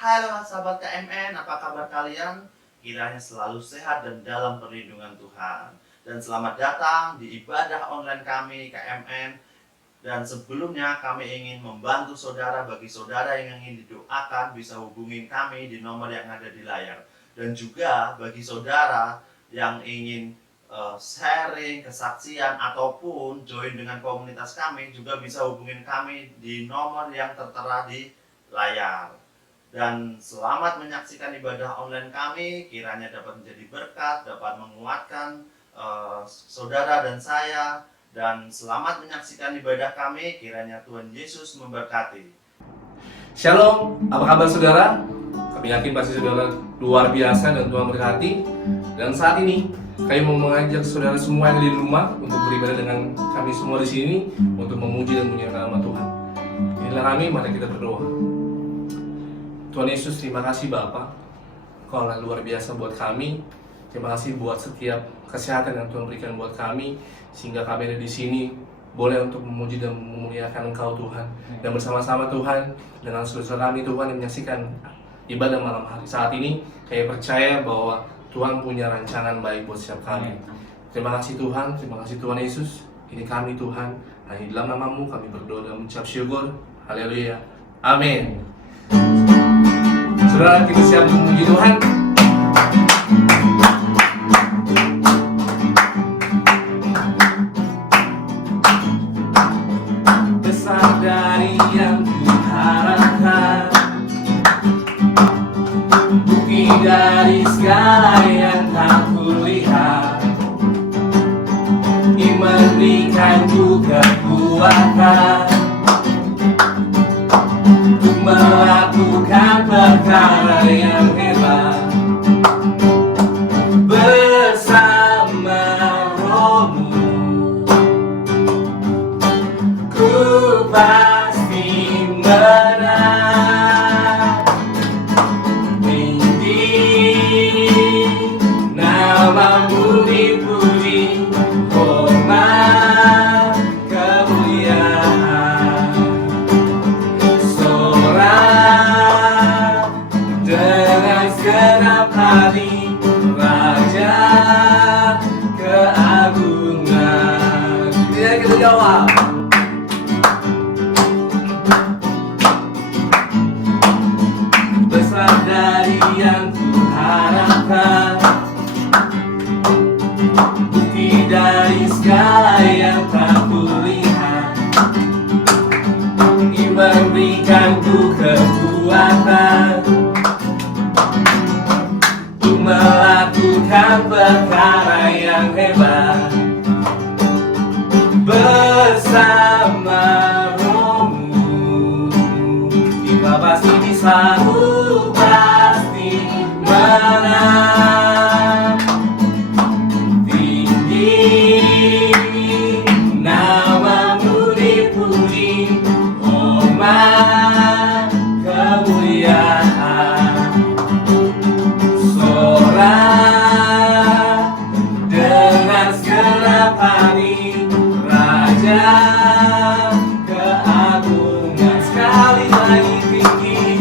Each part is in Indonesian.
Halo sahabat KMN, apa kabar kalian? Kiranya selalu sehat dan dalam perlindungan Tuhan. Dan selamat datang di ibadah online kami KMN. Dan sebelumnya kami ingin membantu saudara, bagi saudara yang ingin didoakan bisa hubungin kami di nomor yang ada di layar. Dan juga bagi saudara yang ingin sharing, kesaksian, ataupun join dengan komunitas kami juga bisa hubungin kami di nomor yang tertera di layar. Dan selamat menyaksikan ibadah online kami, kiranya dapat menjadi berkat, dapat menguatkan saudara dan saya. Dan selamat menyaksikan ibadah kami, kiranya Tuhan Yesus memberkati. Shalom, apa kabar saudara? Kami yakin pasti saudara luar biasa dan Tuhan berkati. Dan saat ini kami mau mengajak saudara semua yang di rumah untuk beribadah dengan kami semua di sini untuk memuji dan menyembah nama Tuhan. Inilah kami, mari kita berdoa. Tuhan Yesus, terima kasih Bapa, Kau luar biasa buat kami. Terima kasih buat setiap kesehatan yang Tuhan berikan buat kami, sehingga kami ada di sini boleh untuk memuji dan memuliakan Engkau Tuhan. Dan bersama-sama Tuhan dengan saudara kami Tuhan yang menyaksikan ibadah malam hari saat ini, kami percaya bahwa Tuhan punya rancangan baik buat setiap kami. Terima kasih Tuhan, terima kasih Tuhan Yesus. Ini kami Tuhan, hanya dalam nama-Mu kami berdoa dan mengucap syukur. Haleluya. Amin. Saudara, kita siap memuji Tuhan. Besar dari yang kuharapkan, bukti dari segala yang tak kulihat, iman berikanku kekuatan untuk melakukan perkara yang hebat bersama Roh-Mu. Ku pasti menang, tinggi nama-Mu dipuji, hormat kemuliaan. Dengan segenap hati, Raja keagungan. Tidak kita jawab. Besar dari yang kuharapkan, bukti dari segala yang tak kulihat, iman berikanku kekuatan untuk melakukan perkara yang hebat bersama Roh-Mu. Kita pasti bisa, ku pasti menang, tinggi nama-Mu dipuji, hormat kemuliaan. Sorak dengan segenap hati, Raja keagungan. Sekali lagi tinggi,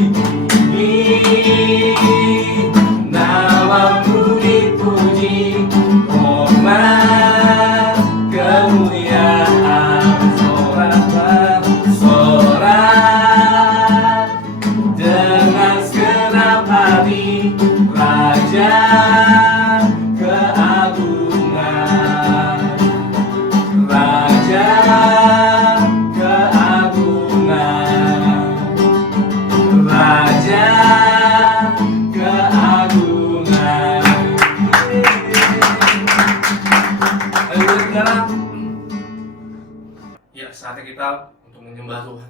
nama-Mu dipuji, hormat kemuliaan. Sorak dengan segenap hati, Raja keagungan, Raja keagungan, Raja keagungan. Ayo sekarang, ya saatnya kita untuk menyembah Tuhan.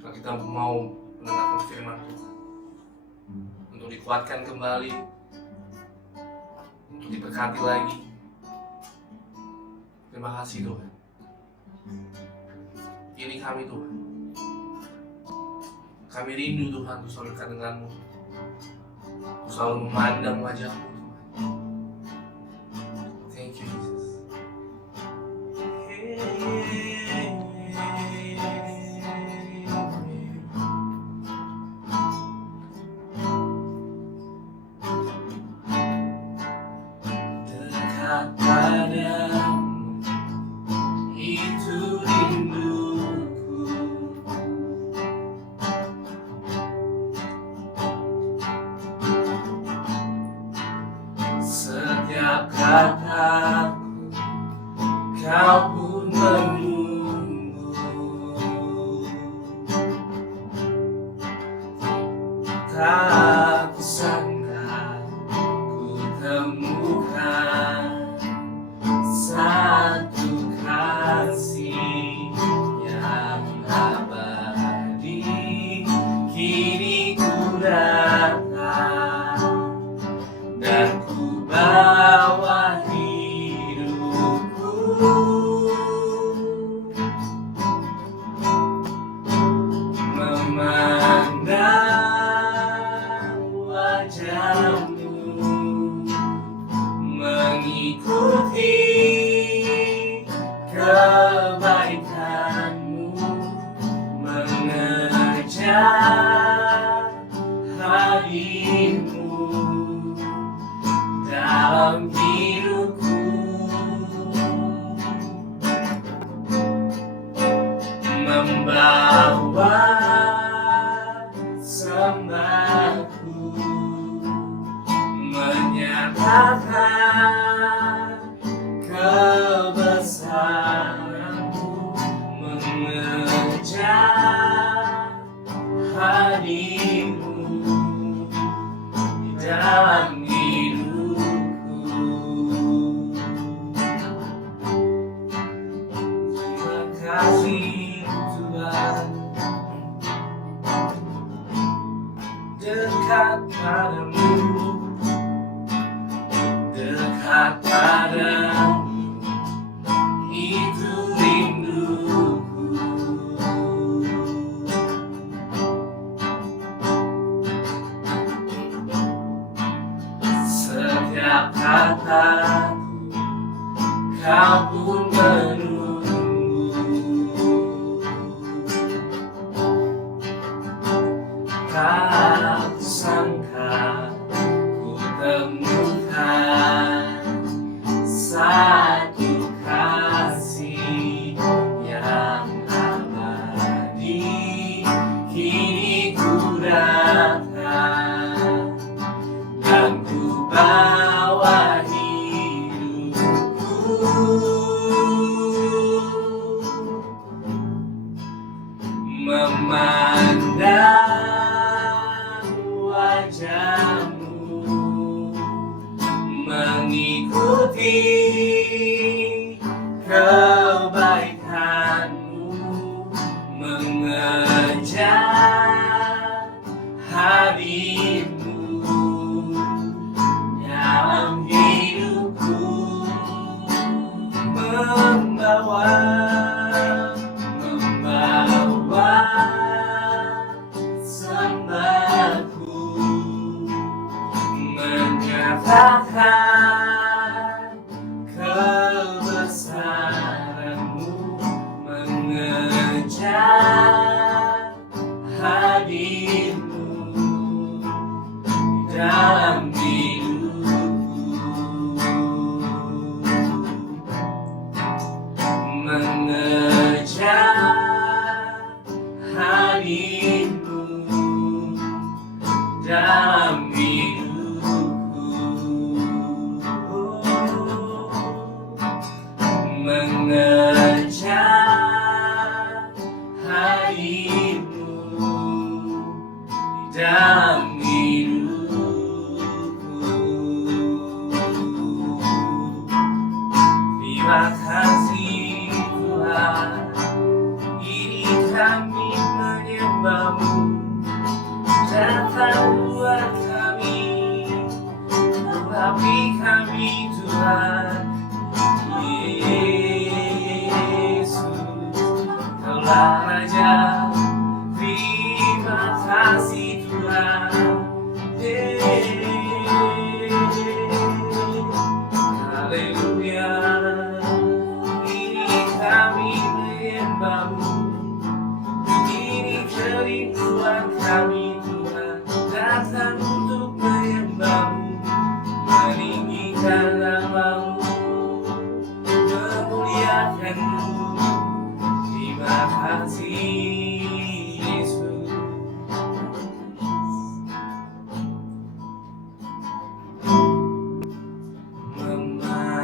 Kalau kita mau mendengarkan firman Tuhan, untuk dikuatkan kembali, untuk diberkati lagi. Terima kasih Tuhan. Ini kami Tuhan. Kami rindu Tuhan untuk selalu dekat dengan-Mu, untuk selalu memandang wajah-Mu Tuhan. Thank you Jesus. kataku, kau pun menunggu. Tak kusangka ku temukan satu kasih yang abadi. Kini ku datang dan ku bawa hidupku, memandang wajahmu, mengikuti kebaikanmu, mengejar hadirmu dalam hidupku, membawa sembahku, menyatakan kebesaranmu, mengejar hadirmu di dalam hidupku. Terima kasih Tuhan, dekat padamu, dekat padamu, itu rinduku. Setiap kataku, kau pun menunggu. Tak kusangka ku temukan satu kasih yang abadi. Kini ku datang dan ku bawa hidupku, memandang wajahmu, mengikuti kebaikanmu, mengejar hadirmu dalam hidupku, membawa sembahku, menyatakan kebesaranmu, mengejar hadirmu di dalam hidupku, mengejar hadirmu dalam hidupku, mengejar hadirmu dalam hidupku. Terima kasih Tuhan, ini kami menyembah-Mu, datang buat kami, tetapi kami Tuhan Yesus, Kaulah Raja. Terima kasih Tuhan, haleluya. Ini kami menyembah-Mu, ini kerinduan kami Tuhan, datang untuk menyembah-Mu, meninggikan nama-Mu, memuliakan-Mu. Terima kasih Yesus. Memandang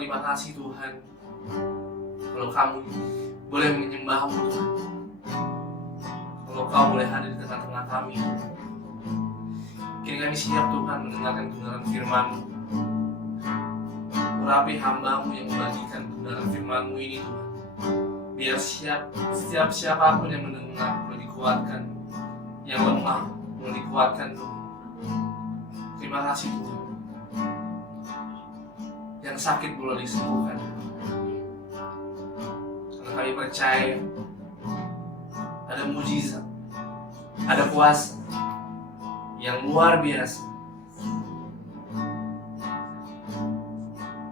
terima kasih Tuhan kalau kamu boleh menyembah-Mu Tuhan. Kalau Kau boleh hadir di tengah-tengah kami. Kini kami siap Tuhan mendengarkan kebenaran firman-Mu. Urapi hamba-Mu yang membagikan kebenaran firman-Mu ini Tuhan. Biar setiap siapapun yang mendengar boleh dikuatkan. Yang lemah boleh dikuatkan Tuhan. Terima kasih Tuhan. Yang sakit boleh disembuhkan. Karena kami percaya ada mujizat, ada kuasa yang luar biasa.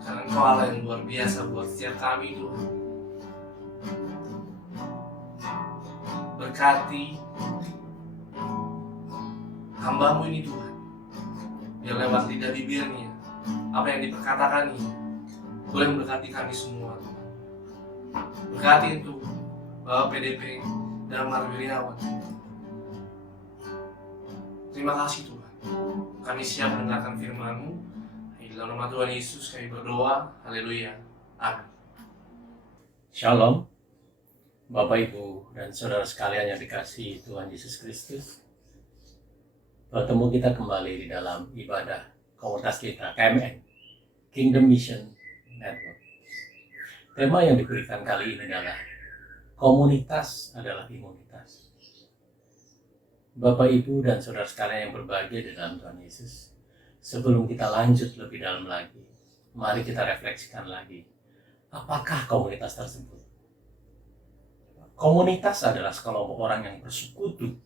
Karena Engkau Allah yang luar biasa buat setiap kami Tuhan. Berkati hamba-Mu ini Tuhan. Biar lewat lidah bibirnya, apa yang diperkatakan ini boleh memberkati kami semua Tuhan. Berkati itu Bapak PDP dan Marwiriawan. Terima kasih Tuhan. Kami siap mendengarkan firman-Mu. Di dalam nama Tuhan Yesus kami berdoa. Haleluya. Amin. Shalom, Bapak Ibu dan Saudara sekalian yang dikasihi Tuhan Yesus Kristus. Bertemu kita kembali di dalam ibadah komunitas kita, KMN, Kingdom Mission Network. Tema yang diberikan kali ini adalah komunitas adalah imunitas. Bapak, Ibu, dan Saudara sekalian yang berbahagia di dalam Tuhan Yesus, sebelum kita lanjut lebih dalam lagi, mari kita refleksikan lagi, apakah komunitas tersebut? Komunitas adalah sekelompok orang yang bersekutu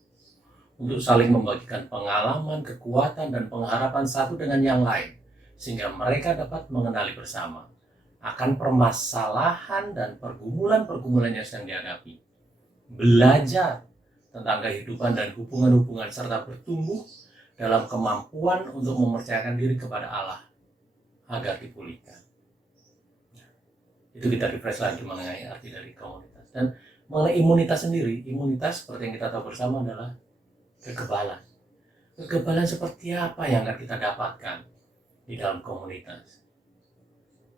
untuk saling membagikan pengalaman, kekuatan, dan pengharapan satu dengan yang lain, sehingga mereka dapat mengenali bersama akan permasalahan dan pergumulan-pergumulan yang sedang dihadapi, belajar tentang kehidupan dan hubungan-hubungan, serta bertumbuh dalam kemampuan untuk mempercayakan diri kepada Allah agar dipulihkan. Itu kita refresh lagi mengenai arti dari komunitas. Dan mengenai imunitas sendiri, imunitas seperti yang kita tahu bersama adalah kekebalan. Kekebalan seperti apa yang akan kita dapatkan di dalam komunitas?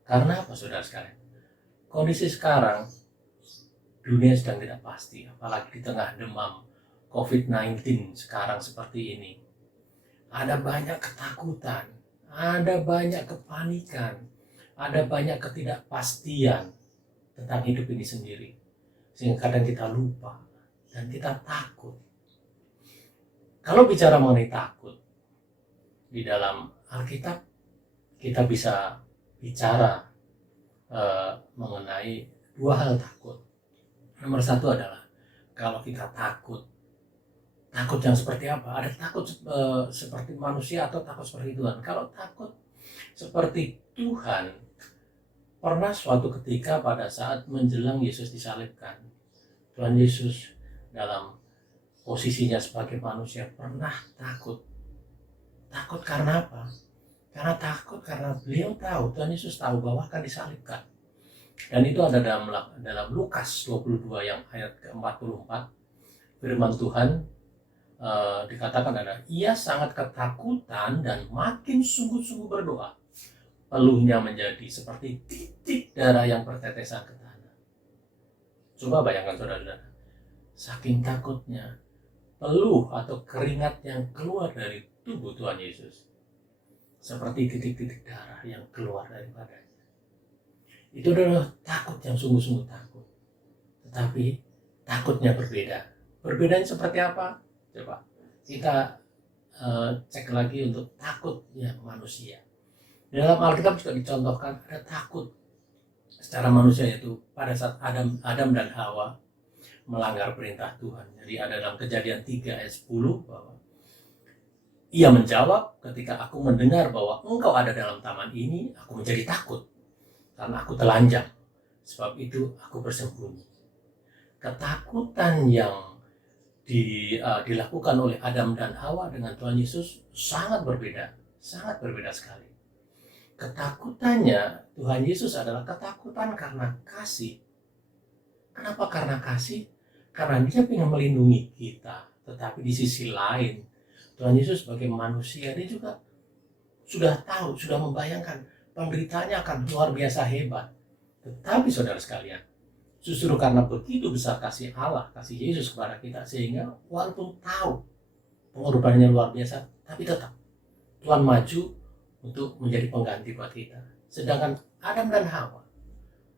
Karena apa saudara sekalian? Kondisi sekarang, dunia sedang tidak pasti, apalagi di tengah demam COVID-19 sekarang seperti ini. Ada banyak ketakutan, ada banyak kepanikan, ada banyak ketidakpastian tentang hidup ini sendiri. Sehingga kadang kita lupa dan kita takut. Kalau bicara mengenai takut, di dalam Alkitab kita bisa bicara mengenai dua hal takut. Nomor satu adalah kalau kita takut yang seperti apa? Ada takut seperti manusia atau takut seperti Tuhan. Kalau takut seperti Tuhan, pernah suatu ketika pada saat menjelang Yesus disalibkan, Tuhan Yesus dalam posisinya sebagai manusia pernah takut. Takut karena apa? Karena takut karena beliau tahu, Tuhan Yesus tahu bahwa akan disalibkan. Dan itu ada dalam Lukas 22 yang ayat ke-44. Firman Tuhan dikatakan ada, ia sangat ketakutan dan makin sungguh-sungguh berdoa. Peluhnya menjadi seperti titik darah yang bertetesan ke tanah. Coba bayangkan saudara-saudara, saking takutnya, peluh atau keringat yang keluar dari tubuh Tuhan Yesus seperti titik-titik darah yang keluar daripadanya. Itu adalah takut yang sungguh-sungguh takut. Tetapi takutnya berbeda. Perbedaan seperti apa? Coba kita cek lagi untuk takutnya manusia. Dalam Alkitab juga dicontohkan ada takut secara manusia, yaitu pada saat Adam dan Hawa melanggar perintah Tuhan. Jadi ada dalam Kejadian 3 ayat 10 bahwa ia menjawab, ketika aku mendengar bahwa engkau ada dalam taman ini, aku menjadi takut karena aku telanjang. Sebab itu aku bersembunyi. Ketakutan yang dilakukan oleh Adam dan Hawa dengan Tuhan Yesus sangat berbeda sekali. Ketakutannya Tuhan Yesus adalah ketakutan karena kasih. Kenapa karena kasih? Karena dia ingin melindungi kita. Tetapi di sisi lain, Tuhan Yesus sebagai manusia, dia juga sudah tahu, sudah membayangkan penderitaannya akan luar biasa hebat. Tetapi saudara sekalian, justru karena begitu besar kasih Allah, kasih Yesus kepada kita, sehingga walaupun tahu pengorbanannya luar biasa, tapi tetap Tuhan maju untuk menjadi pengganti buat kita. Sedangkan Adam dan Hawa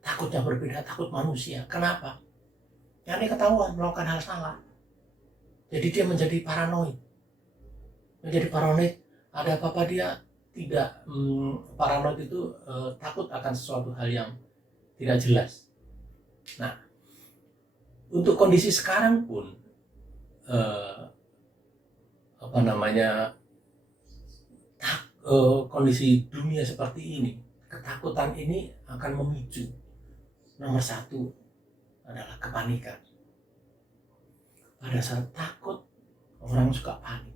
takutnya berbeda, takut manusia. Kenapa? Yang dia ketahuan melakukan hal salah. Jadi dia menjadi paranoid. Menjadi paranoid, ada apa-apa dia tidak paranoid itu takut akan sesuatu hal yang tidak jelas. Nah, untuk kondisi sekarang pun kondisi dunia seperti ini, ketakutan ini akan memicu nomor satu adalah kepanikan. Pada saat takut, orang suka panik.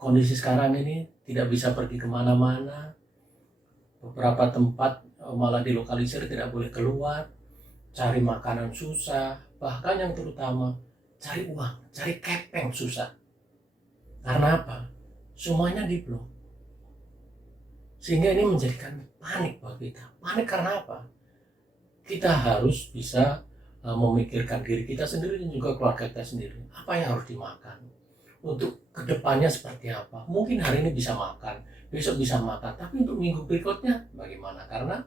Kondisi sekarang ini tidak bisa pergi kemana-mana. Beberapa tempat malah dilokalisir tidak boleh keluar. Cari makanan susah. Bahkan yang terutama, cari uang, cari kepeng susah. Karena apa? Semuanya diblok. Sehingga ini menjadikan panik buat kita. Panik karena apa? Kita harus bisa memikirkan diri kita sendiri dan juga keluarga kita sendiri. Apa yang harus dimakan? Untuk kedepannya seperti apa? Mungkin hari ini bisa makan, besok bisa makan. Tapi untuk minggu berikutnya bagaimana? Karena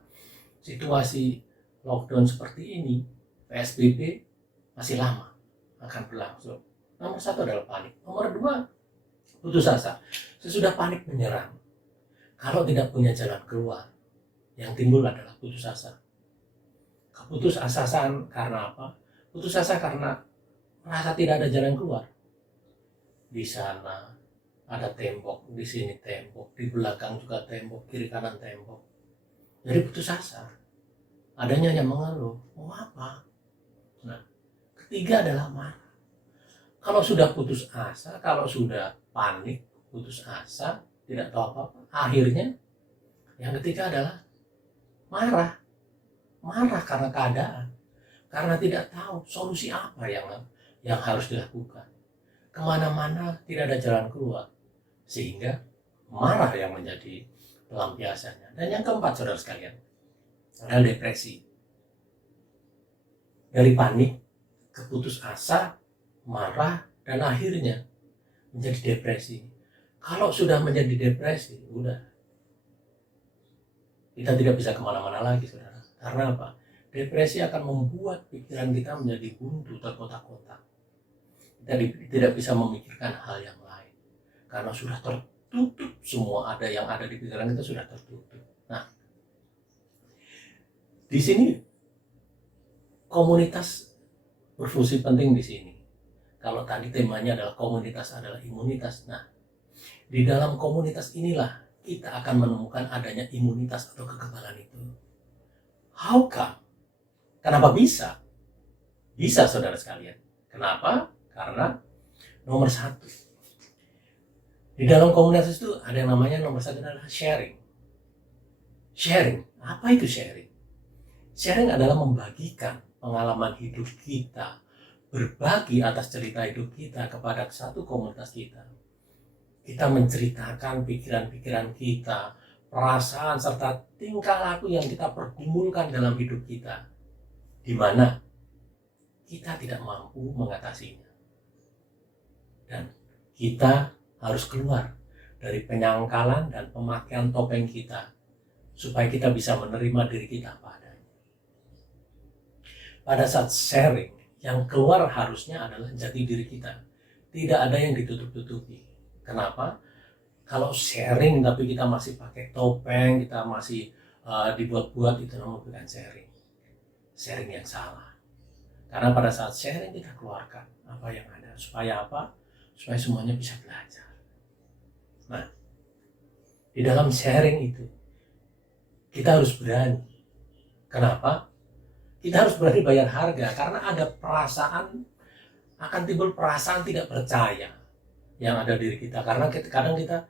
situasi lockdown seperti ini, PSBB masih lama akan berlangsung. Nomor satu adalah panik. Nomor dua, putus asa. Sesudah panik menyerang, kalau tidak punya jalan keluar, yang timbul adalah putus asa. Putus asa karena apa? Putus asa karena merasa tidak ada jalan keluar. Di sana ada tembok, di sini tembok, di belakang juga tembok, kiri kanan tembok. Jadi putus asa. Adanya yang mengeluh, mau apa? Nah, ketiga adalah marah. Kalau sudah putus asa, kalau sudah panik, putus asa, tidak tahu apa-apa, akhirnya yang ketiga adalah marah. Marah karena keadaan, karena tidak tahu solusi apa yang harus dilakukan. Kemana-mana tidak ada jalan keluar, sehingga marah yang menjadi pelampiasannya. Dan yang keempat, saudara sekalian, adalah depresi. Dari panik ke putus asa, marah, dan akhirnya menjadi depresi. Kalau sudah menjadi depresi, udah, kita tidak bisa kemana-mana lagi, saudara. Karena apa? Depresi akan membuat pikiran kita menjadi buntu, terkotak-kotak. Kita tidak bisa memikirkan hal yang lain. Karena sudah tertutup semua, yang ada di pikiran kita sudah tertutup. Nah, di sini komunitas berfungsi penting di sini. Kalau tadi temanya adalah komunitas adalah imunitas. Nah, di dalam komunitas inilah kita akan menemukan adanya imunitas atau kekebalan itu. How come? Kenapa bisa? Bisa, saudara sekalian. Kenapa? Karena nomor satu, di dalam komunitas itu ada yang namanya nomor satu adalah sharing. Sharing, apa itu sharing? Sharing adalah membagikan pengalaman hidup kita, berbagi atas cerita hidup kita kepada satu komunitas kita. Kita menceritakan pikiran-pikiran kita, perasaan serta tingkah laku yang kita pergumulkan dalam hidup kita, di mana kita tidak mampu mengatasinya, dan kita harus keluar dari penyangkalan dan pemakaian topeng kita supaya kita bisa menerima diri kita apa adanya. Pada saat sharing, yang keluar harusnya adalah jati diri kita, tidak ada yang ditutup-tutupi. Kenapa? Kalau sharing tapi kita masih pakai topeng, kita masih dibuat-buat, itu namanya bukan sharing. Sharing yang salah. Karena pada saat sharing kita keluarkan apa yang ada. Supaya apa? Supaya semuanya bisa belajar. Nah, di dalam sharing itu kita harus berani. Kenapa? Kita harus berani bayar harga. Karena ada perasaan, akan timbul perasaan tidak percaya yang ada diri kita. Karena kadang kita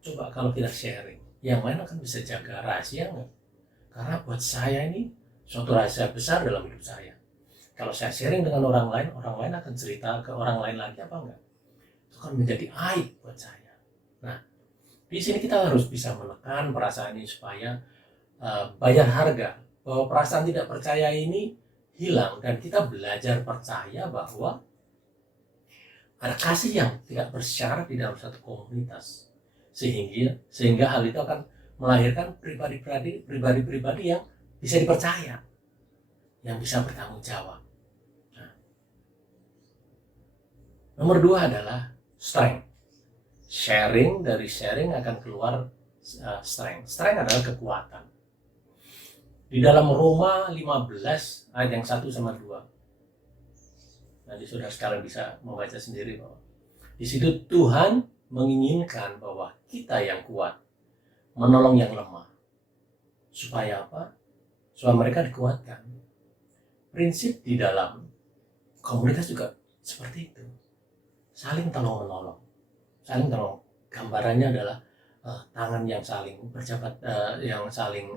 coba kalau kita sharing, yang lain akan bisa jaga rahasia nggak? Karena buat saya ini suatu rahasia besar dalam hidup saya. Kalau saya sharing dengan orang lain akan cerita ke orang lain lagi apa enggak? Itu kan menjadi aib buat saya. Nah, Di sini kita harus bisa menekan perasaan ini supaya bayar harga, bahwa perasaan tidak percaya ini hilang dan kita belajar percaya bahwa ada kasih yang tidak bersyarat di dalam satu komunitas, sehingga hal itu akan melahirkan pribadi-pribadi yang bisa dipercaya, yang bisa bertanggung jawab. Nah, nomor 2 adalah strength. Dari sharing akan keluar strength. Strength adalah kekuatan. Di dalam Roma 15 ayat yang 1 sama 2. Nanti saudara sekalian bisa membaca sendiri bahwa di situ Tuhan menginginkan bahwa kita yang kuat menolong yang lemah. Supaya apa? Supaya mereka dikuatkan. Prinsip di dalam komunitas juga seperti itu. Saling tolong menolong. Saling tolong. Gambarannya adalah tangan yang saling berjabat, yang saling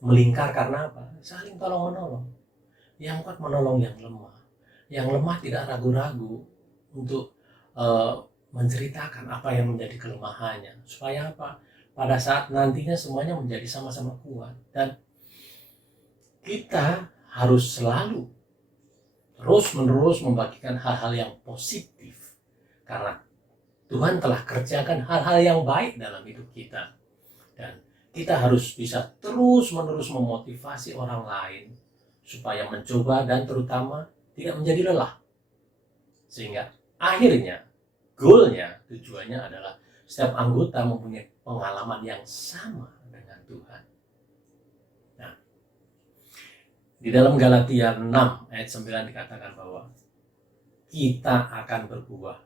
melingkar karena apa? Saling tolong menolong. Yang kuat menolong yang lemah. Yang lemah tidak ragu-ragu untuk menceritakan apa yang menjadi kelemahannya. Supaya apa? Pada saat nantinya semuanya menjadi sama-sama kuat. Dan kita harus selalu terus-menerus membagikan hal-hal yang positif. Karena Tuhan telah kerjakan hal-hal yang baik dalam hidup kita. Dan kita harus bisa terus-menerus memotivasi orang lain supaya mencoba dan terutama tidak menjadi lelah. Sehingga akhirnya, goalnya, tujuannya adalah setiap anggota mempunyai pengalaman yang sama dengan Tuhan. Nah, di dalam Galatia 6 ayat 9 dikatakan bahwa kita akan berbuah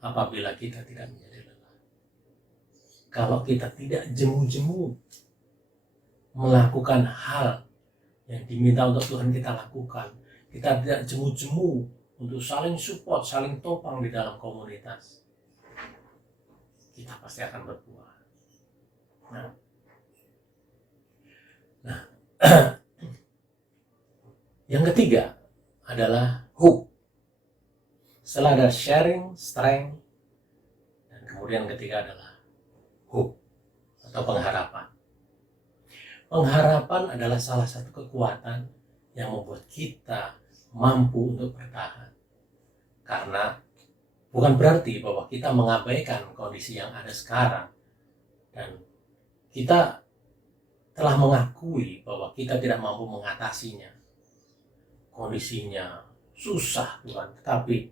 apabila kita tidak menjadi lelah. Kalau kita tidak jemu-jemu melakukan hal yang diminta untuk Tuhan kita lakukan, kita tidak jemu-jemu untuk saling support, saling topang di dalam komunitas, kita pasti akan berbuah. Nah, yang ketiga adalah hope. Setelah ada sharing, strength, dan kemudian yang ketiga adalah hope atau pengharapan. Pengharapan adalah salah satu kekuatan yang membuat kita mampu untuk bertahan. Karena bukan berarti bahwa kita mengabaikan kondisi yang ada sekarang dan kita telah mengakui bahwa kita tidak mampu mengatasinya. Kondisinya susah Tuhan, tetapi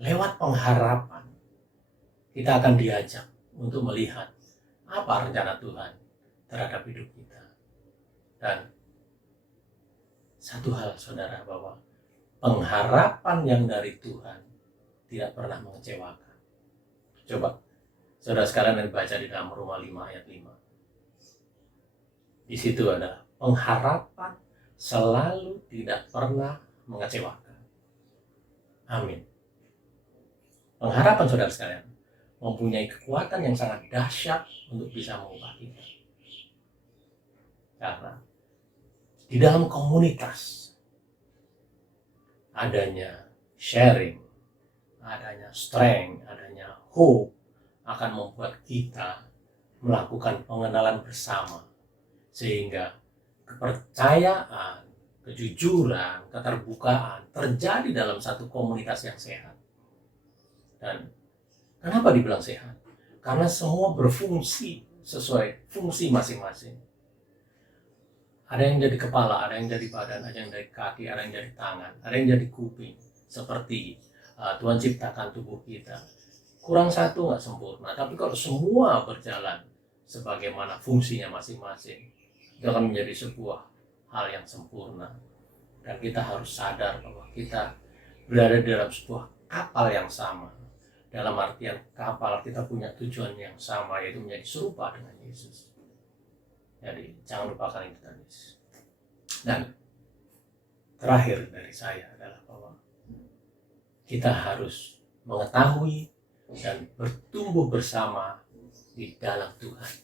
lewat pengharapan kita akan diajak untuk melihat apa rencana Tuhan terhadap hidup kita. Dan satu hal saudara, bahwa pengharapan yang dari Tuhan tidak pernah mengecewakan. Coba saudara sekalian baca di dalam Roma 5 ayat 5. Di situ ada pengharapan selalu tidak pernah mengecewakan. Amin. Pengharapan saudara sekalian mempunyai kekuatan yang sangat dahsyat untuk bisa mengubah kita. Karena di dalam komunitas adanya sharing, adanya strength, adanya hope akan membuat kita melakukan pengenalan bersama, sehingga kepercayaan, kejujuran, keterbukaan terjadi dalam satu komunitas yang sehat. Dan kenapa dibilang sehat? Karena semua berfungsi sesuai fungsi masing-masing. Ada yang jadi kepala, ada yang jadi badan, ada yang jadi kaki, ada yang jadi tangan, ada yang jadi kuping. Seperti Tuhan ciptakan tubuh kita. Kurang satu nggak sempurna, tapi kalau semua berjalan sebagaimana fungsinya masing-masing, itu akan menjadi sebuah hal yang sempurna. Dan kita harus sadar bahwa kita berada di dalam sebuah kapal yang sama. Dalam artian kapal kita punya tujuan yang sama, yaitu menjadi serupa dengan Yesus. Jadi jangan lupakan itu tadi. Dan terakhir dari saya adalah bahwa kita harus mengetahui dan bertumbuh bersama di dalam Tuhan.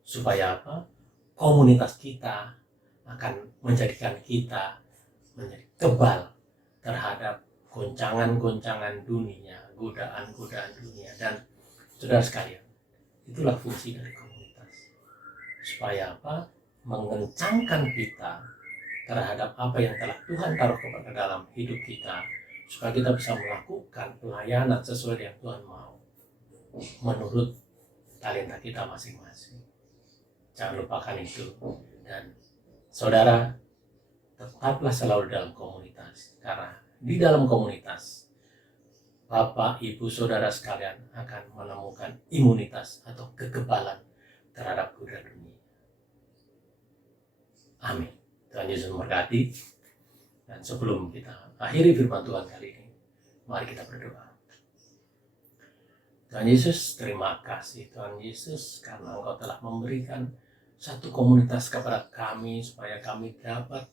Supaya apa? Komunitas kita akan menjadikan kita menjadi kebal terhadap goncangan-goncangan dunia, godaan-godaan dunia. Dan Saudara sekalian, itulah fungsi dari komunitas. Supaya apa? Mengencangkan kita terhadap apa yang telah Tuhan taruh kepada dalam hidup kita, supaya kita bisa melakukan pelayanan sesuai dengan Tuhan mau, menurut talenta kita masing-masing. Jangan lupakan itu. Dan saudara, tetaplah selalu dalam komunitas, karena di dalam komunitas Bapak, Ibu, Saudara sekalian akan menemukan imunitas atau kekebalan terhadap godaan dunia. Amin. Tuhan Yesus memberkati. Dan sebelum kita akhiri firman Tuhan kali ini, mari kita berdoa. Tuhan Yesus, terima kasih Tuhan Yesus, karena Engkau telah memberikan satu komunitas kepada kami, supaya kami dapat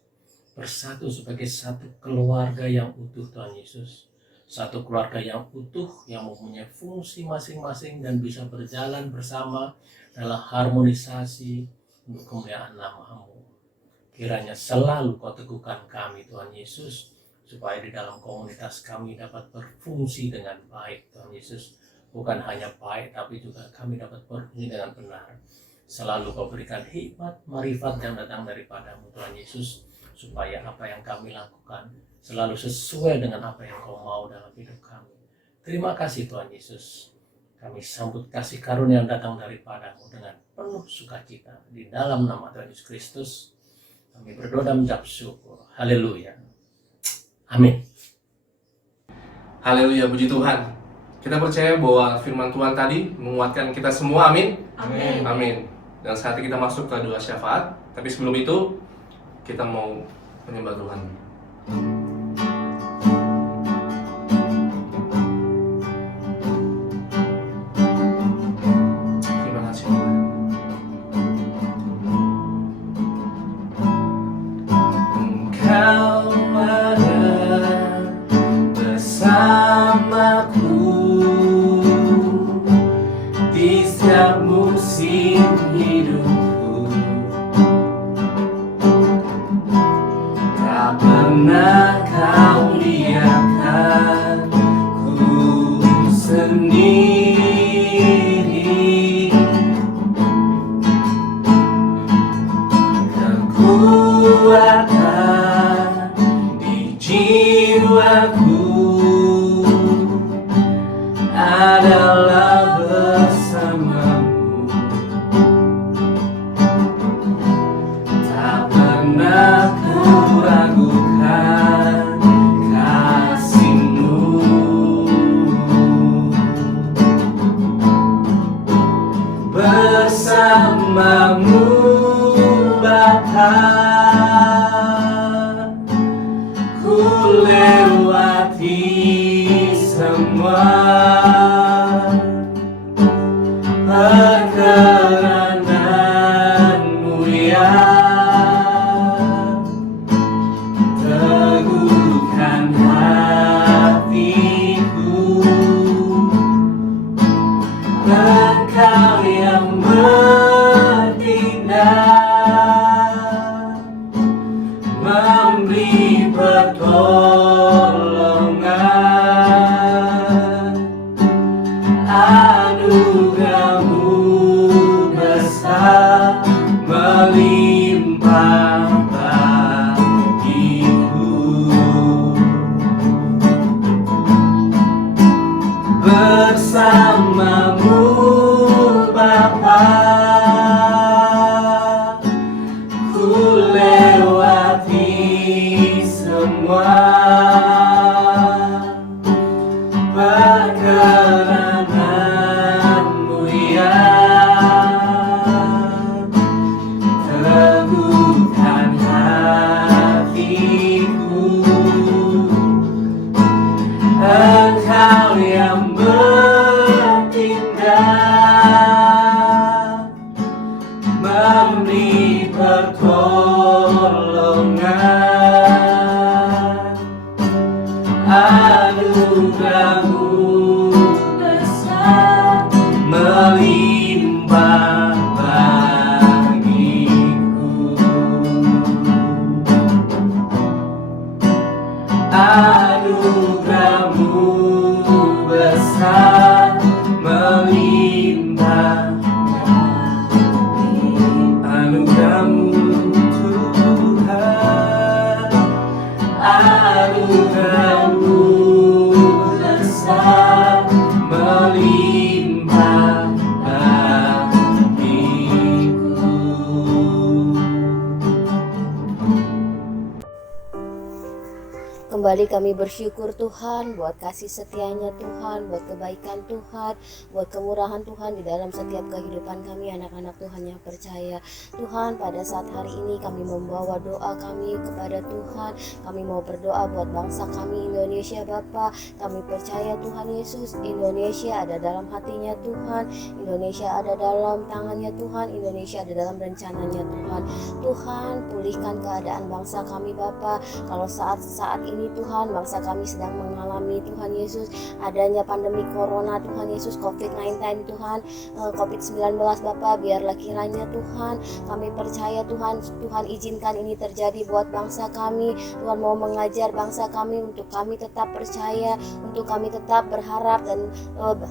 bersatu sebagai satu keluarga yang utuh Tuhan Yesus. Satu keluarga yang utuh, yang mempunyai fungsi masing-masing dan bisa berjalan bersama dalam harmonisasi untuk kemuliaan nama-Mu. Kiranya selalu Kau teguhkan kami Tuhan Yesus, supaya di dalam komunitas kami dapat berfungsi dengan baik Tuhan Yesus. Bukan hanya baik, tapi juga kami dapat berfungsi dengan benar. Selalu Kau berikan hikmat, marifat yang datang daripada-Mu Tuhan Yesus, supaya apa yang kami lakukan selalu sesuai dengan apa yang Kau mau dalam hidup kami. Terima kasih Tuhan Yesus. Kami sambut kasih karunia yang datang daripada-Mu dengan penuh sukacita. Di dalam nama Tuhan Yesus Kristus, kami berdoa dan mengucap syukur. Haleluya. Amin. Haleluya, puji Tuhan. Kita percaya bahwa firman Tuhan tadi menguatkan kita semua, amin? Amin. Amin. Dan saat ini kita masuk ke doa syafaat. Tapi sebelum itu, kita mau menyembah Tuhan. Terima kasih Tuhan. Engkau ada bersamaku di setiap musim hidupku. Tak pernah Kau biarkan ku sendiri. Kekuatan di jiwaku adalah bersama-Mu. Tak pernah ku ragukan kasih-Mu. Bersama-Mu Bapa, ku lewati semua perkenanan-Mu ya. Teguhkan hatiku, Engkau yang bertindak, memberi pertolongan. Anugerah-Mu besar melimpah bagiku. Bersama-Mu Bapa, ku lewati semua perkenanan-Mu ya. Teguhkan hatiku, Engkau yang bertindak, memberi pertolongan. Anugerah-Mu besar melimpah bagiku. Anugerah-Mu besar melimpah anugerah-Mu Tuhan, anugerah-Mu besar melimpah bagiku. Kembali kami bersyukur Tuhan buat kasih setianya Tuhan, buat kebaikan Tuhan, buat kemurahan Tuhan di dalam setiap kehidupan kami anak-anak Tuhan yang percaya. Tuhan, pada saat hari ini kami membawa doa kami kepada Tuhan. Kami mau berdoa buat bangsa kami Indonesia Bapa. Kami percaya Tuhan Yesus, Indonesia ada dalam hatinya Tuhan, Indonesia ada dalam tangannya Tuhan, Indonesia ada dalam rencananya Tuhan. Tuhan, pulihkan keadaan bangsa kami Bapa. Kalau saat ini Tuhan, bangsa kami sedang mengalami Tuhan Yesus adanya pandemi corona Tuhan Yesus, COVID-19 Tuhan, COVID-19 Bapa, biarlah kiranya Tuhan, kami percaya Tuhan izinkan ini terjadi buat bangsa kami. Tuhan mau mengajar bangsa kami untuk kami tetap percaya, untuk kami tetap berharap dan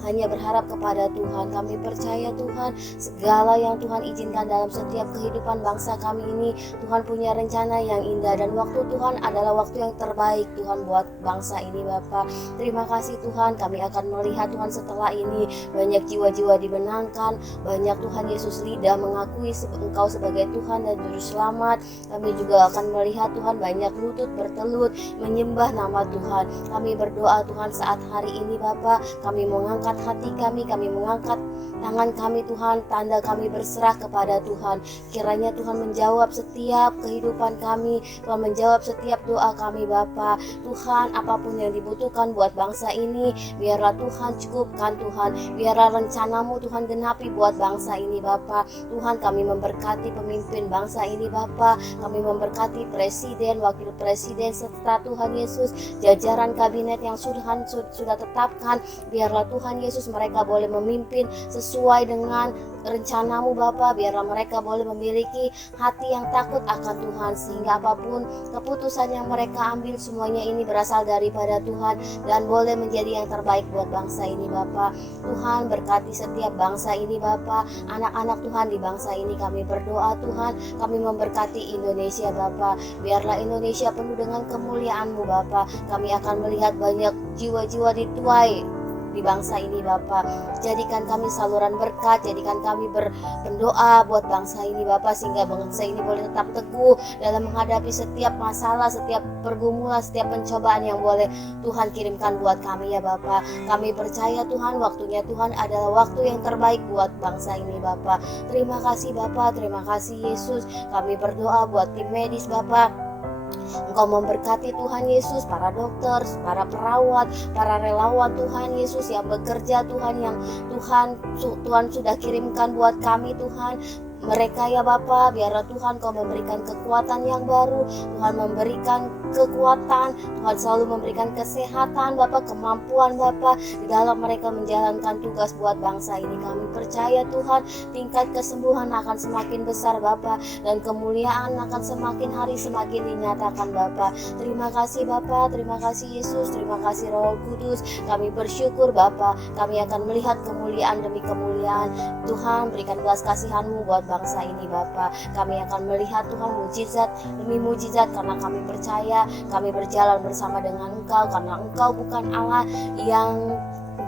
hanya berharap kepada Tuhan. Kami percaya Tuhan, segala yang Tuhan izinkan dalam setiap kehidupan bangsa kami ini, Tuhan punya rencana yang indah dan waktu Tuhan adalah waktu yang terbaik Tuhan buat bangsa ini Bapa. Terima kasih Tuhan, kami akan melihat Tuhan setelah ini banyak jiwa-jiwa dimenangkan, banyak Tuhan Yesus lidah mengakui Engkau sebagai Tuhan dan Juru Selamat. Kami juga akan melihat Tuhan banyak lutut bertelut menyembah nama Tuhan. Kami berdoa Tuhan saat hari ini Bapa, kami mengangkat hati kami mengangkat tangan kami Tuhan, tanda kami berserah kepada Tuhan. Kiranya Tuhan menjawab setiap kehidupan kami, Tuhan menjawab setiap doa kami Bapa. Tuhan, apapun yang dibutuhkan buat bangsa ini, biarlah Tuhan cukupkan Tuhan, biarlah rencanamu Tuhan genapi buat bangsa ini Bapa. Tuhan, kami memberkati pemimpin bangsa ini Bapa, kami memberkati presiden, wakil presiden, serta Tuhan Yesus, jajaran kabinet yang sudah tetapkan, biarlah Tuhan Yesus mereka boleh memimpin sesuai dengan rencanamu Bapa, biarlah mereka boleh memiliki hati yang takut akan Tuhan, sehingga apapun keputusan yang mereka ambil semuanya ini berasal daripada Tuhan dan boleh menjadi yang terbaik buat bangsa ini Bapa. Tuhan, berkati setiap bangsa ini Bapa, anak-anak Tuhan di bangsa ini kami berdoa Tuhan, kami memberkati Indonesia Bapa, biarlah Indonesia penuh dengan kemuliaan-Mu Bapa. Kami akan melihat banyak jiwa-jiwa dituai di bangsa ini Bapa. Jadikan kami saluran berkat, jadikan kami berdoa buat bangsa ini Bapa, sehingga bangsa ini boleh tetap teguh dalam menghadapi setiap masalah, setiap pergumulan, setiap pencobaan yang boleh Tuhan kirimkan buat kami ya Bapa. Kami percaya Tuhan, waktunya Tuhan adalah waktu yang terbaik buat bangsa ini Bapa. Terima kasih Bapa, terima kasih Yesus. Kami berdoa buat tim medis Bapa. Engkau memberkati Tuhan Yesus, para dokter, para perawat, para relawan Tuhan Yesus yang bekerja Tuhan, yang Tuhan sudah kirimkan buat kami Tuhan. Mereka ya Bapa, biarlah Tuhan Kau memberikan kekuatan yang baru, Tuhan memberikan kekuatan, Tuhan selalu memberikan kesehatan Bapa, kemampuan Bapa di dalam mereka menjalankan tugas buat bangsa ini. Kami percaya Tuhan, tingkat kesembuhan akan semakin besar Bapa, dan kemuliaan akan semakin hari semakin dinyatakan Bapa. Terima kasih Bapa, terima kasih Yesus, terima kasih Roh Kudus. Kami bersyukur Bapa, kami akan melihat kemuliaan demi kemuliaan. Tuhan, berikan belas kasihan-Mu buat bangsa ini Bapa. Kami akan melihat Tuhan mujizat demi mujizat, karena kami percaya kami berjalan bersama dengan Engkau, karena Engkau bukan Allah yang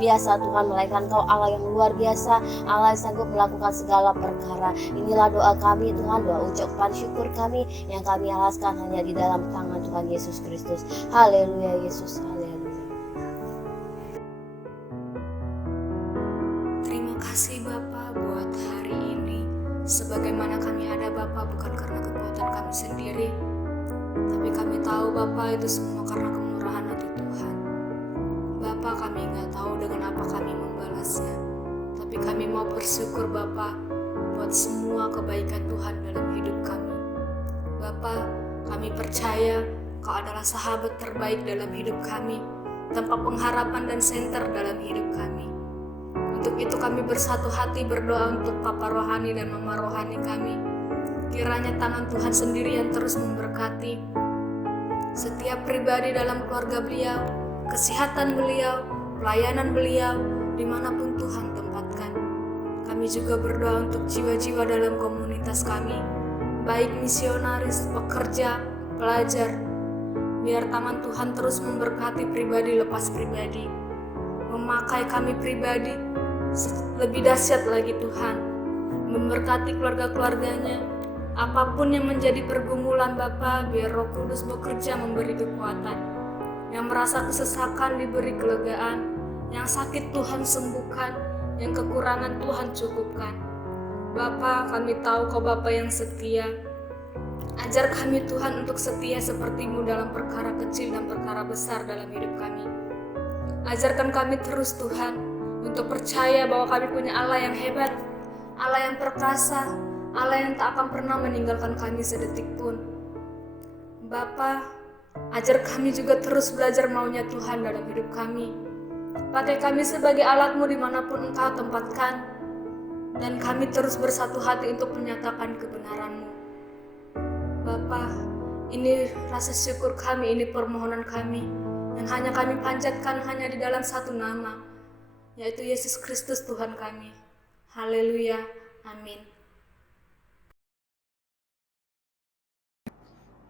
biasa Tuhan, melainkan Kau Allah yang luar biasa, Allah yang sanggup melakukan segala perkara. Inilah doa kami Tuhan, doa ucapan syukur kami yang kami alaskan hanya di dalam tangan Tuhan Yesus Kristus. Haleluya Yesus, haleluya. Terima kasih Bapa buat hari ini. Sebagaimana kami ada Bapa bukan karena kekuatan kami sendiri, tapi kami tahu Bapa itu semua karena kemurahan hati Tuhan. Bapa, kami nggak tahu dengan apa kami membalasnya, tapi kami mau bersyukur Bapa buat semua kebaikan Tuhan dalam hidup kami. Bapa, kami percaya Kau adalah sahabat terbaik dalam hidup kami, tempat pengharapan dan senter dalam hidup kami. Untuk itu kami bersatu hati berdoa untuk Papa rohani dan Mama rohani kami. Kiranya tangan Tuhan sendiri yang terus memberkati setiap pribadi dalam keluarga beliau, kesehatan beliau, pelayanan beliau, dimanapun Tuhan tempatkan. Kami juga berdoa untuk jiwa-jiwa dalam komunitas kami. baik misionaris, pekerja, pelajar. Biar tangan Tuhan terus memberkati pribadi lepas pribadi, memakai kami pribadi lebih dahsyat lagi Tuhan, memberkati keluarga-keluarganya. Apapun yang menjadi pergumulan Bapa, biar Roh Kudus bekerja memberi kekuatan. Yang merasa kesesakan diberi kelegaan, yang sakit Tuhan sembuhkan, yang kekurangan Tuhan cukupkan. Bapa, kami tahu Kau Bapa yang setia. Ajar kami Tuhan untuk setia seperti-Mu dalam perkara kecil dan perkara besar dalam hidup kami. Ajarkan kami terus Tuhan untuk percaya bahwa kami punya Allah yang hebat, Allah yang perkasa, Allah yang tak akan pernah meninggalkan kami sedetik pun. Bapa, ajar kami juga terus belajar maunya Tuhan dalam hidup kami. Pakai kami sebagai alat-Mu dimanapun Engkau tempatkan, dan kami terus bersatu hati untuk menyatakan kebenaran-Mu. Bapa, ini rasa syukur kami, ini permohonan kami yang hanya kami panjatkan hanya di dalam satu nama, yaitu Yesus Kristus Tuhan kami. Haleluya, amin.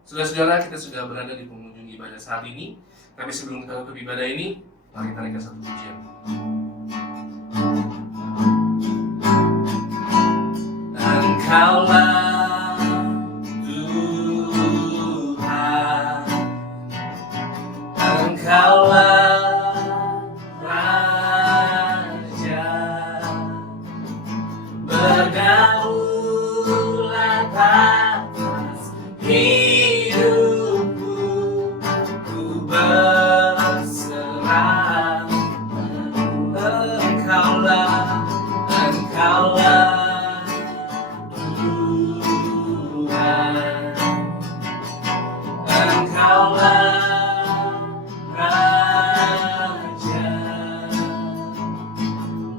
Saudara-saudara, kita sudah berada di penghujung ibadah saat ini. Tapi sebelum kita tutup ibadah ini, mari kita naikkan satu pujian. Engkaulah Tuhan, Engkaulah Raja, berdaulat atas hidupku, ku berserah. Engkaulah Tuhan, Engkaulah Raja,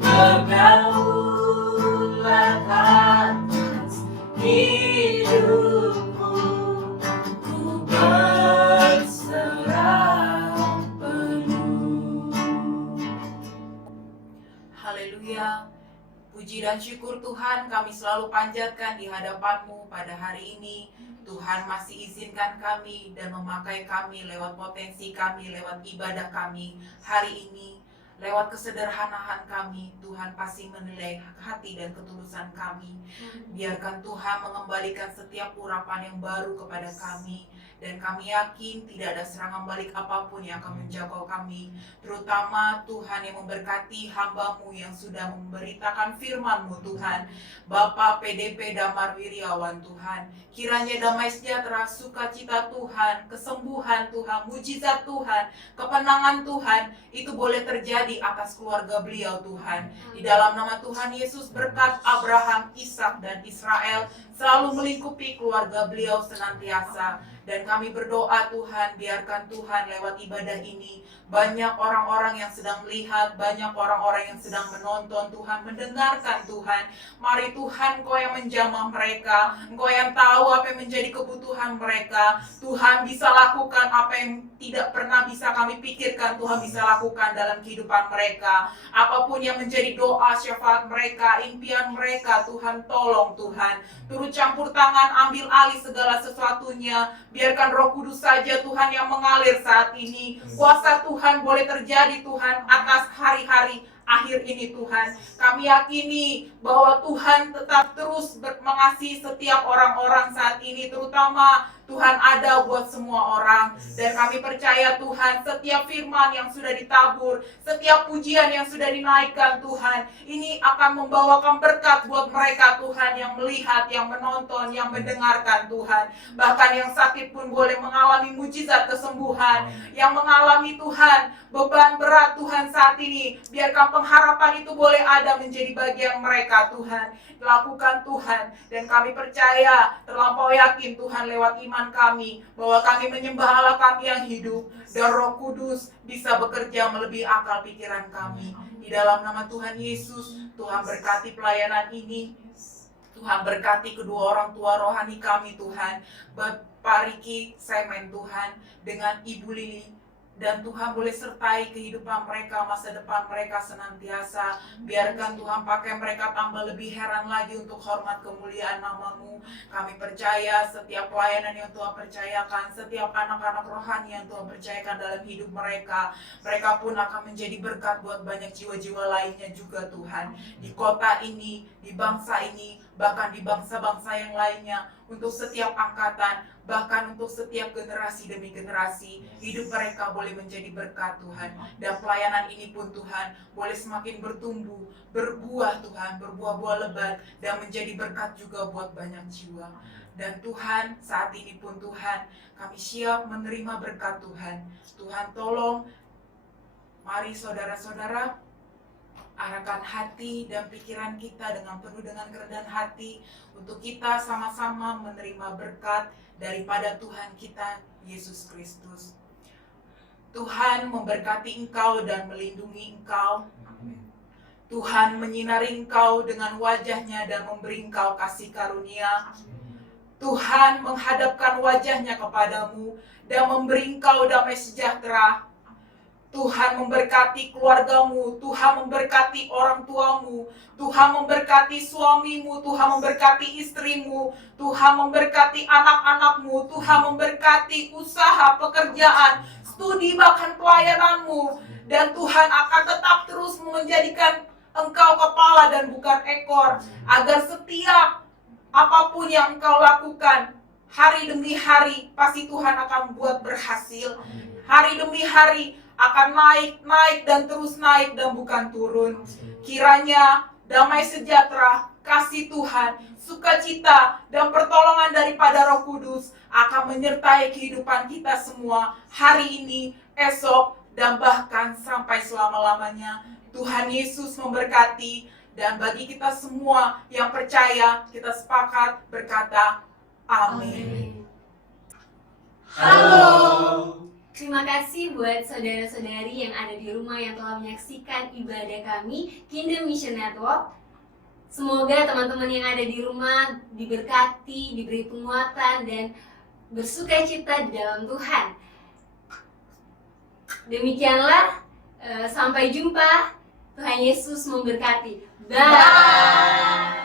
berdaulat atas hidupku, ku berserah penuh. Haleluya. Puji dan syukur Tuhan kami selalu panjatkan di hadapan-Mu pada hari ini. Tuhan masih izinkan kami dan memakai kami lewat potensi kami, lewat ibadah kami hari ini. Lewat kesederhanaan kami, Tuhan pasti menilai hati dan ketulusan kami. Biarkan Tuhan mengembalikan setiap urapan yang baru kepada kami. Dan kami yakin tidak ada serangan balik apapun yang akan menjangkau kami. Terutama Tuhan yang memberkati hamba-Mu yang sudah memberitakan firman-Mu Tuhan. Bapak PDP Damar Wiryawan Tuhan. Kiranya damai sejahtera, sukacita Tuhan, kesembuhan Tuhan, mujizat Tuhan, kemenangan Tuhan, itu boleh terjadi atas keluarga beliau Tuhan. Di dalam nama Tuhan Yesus, berkat Abraham, Ishak dan Israel selalu melingkupi keluarga beliau senantiasa. Dan kami berdoa Tuhan, biarkan Tuhan lewat ibadah ini banyak orang-orang yang sedang melihat, banyak orang-orang yang sedang menonton Tuhan, mendengarkan Tuhan. Mari Tuhan, Engkau yang menjamah mereka, Engkau yang tahu apa yang menjadi kebutuhan mereka. Tuhan bisa lakukan apa yang tidak pernah bisa kami pikirkan, Tuhan bisa lakukan dalam kehidupan mereka. Apapun yang menjadi doa syafaat mereka, impian mereka, Tuhan tolong Tuhan. Turut campur tangan, ambil alih segala sesuatunya. Biarkan Roh Kudus saja Tuhan yang mengalir saat ini. Kuasa Tuhan boleh terjadi Tuhan atas hari-hari akhir ini Tuhan. Kami yakini bahwa Tuhan tetap terus mengasihi setiap orang-orang saat ini, terutama Tuhan ada buat semua orang. Dan kami percaya Tuhan, setiap firman yang sudah ditabur, setiap pujian yang sudah dinaikkan Tuhan, ini akan membawakan berkat buat mereka Tuhan, yang melihat, yang menonton, yang mendengarkan Tuhan. Bahkan yang sakit pun boleh mengalami mujizat kesembuhan, yang mengalami Tuhan beban berat Tuhan saat ini, biarkan pengharapan itu boleh ada menjadi bagian mereka Tuhan. Lakukan Tuhan, dan kami percaya, terlampau yakin Tuhan lewat iman kami, bahwa kami menyembah Allah kami yang hidup, dan Roh Kudus bisa bekerja melebihi akal pikiran kami. Di dalam nama Tuhan Yesus, Tuhan berkati pelayanan ini, Tuhan berkati kedua orang tua rohani kami Tuhan, Bapak Riki Semen Tuhan, dengan Ibu Lili dan Tuhan boleh sertai kehidupan mereka, masa depan mereka senantiasa. Biarkan Tuhan pakai mereka tambah lebih heran lagi untuk hormat kemuliaan nama-Mu. Kami percaya setiap pelayanan yang Tuhan percayakan, setiap anak-anak rohani yang Tuhan percayakan dalam hidup mereka, mereka pun akan menjadi berkat buat banyak jiwa-jiwa lainnya juga Tuhan. Di kota ini, di bangsa ini, bahkan di bangsa-bangsa yang lainnya, untuk setiap angkatan, bahkan untuk setiap generasi demi generasi, hidup mereka boleh menjadi berkat Tuhan. Dan pelayanan ini pun Tuhan boleh semakin bertumbuh, berbuah Tuhan, berbuah-buah lebat, dan menjadi berkat juga buat banyak jiwa. Dan Tuhan, saat ini pun Tuhan, kami siap menerima berkat Tuhan. Tuhan tolong, mari saudara-saudara, arahkan hati dan pikiran kita dengan penuh dengan kerendahan hati untuk kita sama-sama menerima berkat daripada Tuhan kita Yesus Kristus. Tuhan memberkati engkau dan melindungi engkau. Tuhan menyinari engkau dengan wajahnya dan memberi engkau kasih karunia. Tuhan menghadapkan wajahnya kepadamu dan memberi engkau damai sejahtera. Tuhan memberkati keluargamu, Tuhan memberkati orang tuamu, Tuhan memberkati suamimu, Tuhan memberkati istrimu, Tuhan memberkati anak-anakmu, Tuhan memberkati usaha, pekerjaan, studi, bahkan pelayananmu. Dan Tuhan akan tetap terus menjadikan engkau kepala dan bukan ekor, agar setiap apapun yang engkau lakukan, hari demi hari, pasti Tuhan akan buat berhasil. Hari demi hari akan naik dan terus naik dan bukan turun. Kiranya damai sejahtera, kasih Tuhan, sukacita, dan pertolongan daripada Roh Kudus akan menyertai kehidupan kita semua hari ini, esok, dan bahkan sampai selama-lamanya. Tuhan Yesus memberkati, dan bagi kita semua yang percaya, kita sepakat berkata, amin. Halo. Terima kasih buat saudara-saudari yang ada di rumah yang telah menyaksikan ibadah kami Kingdom Mission Network. Semoga teman-teman yang ada di rumah diberkati, diberi penguatan, dan bersukacita di dalam Tuhan. Demikianlah, sampai jumpa. Tuhan Yesus memberkati. Bye.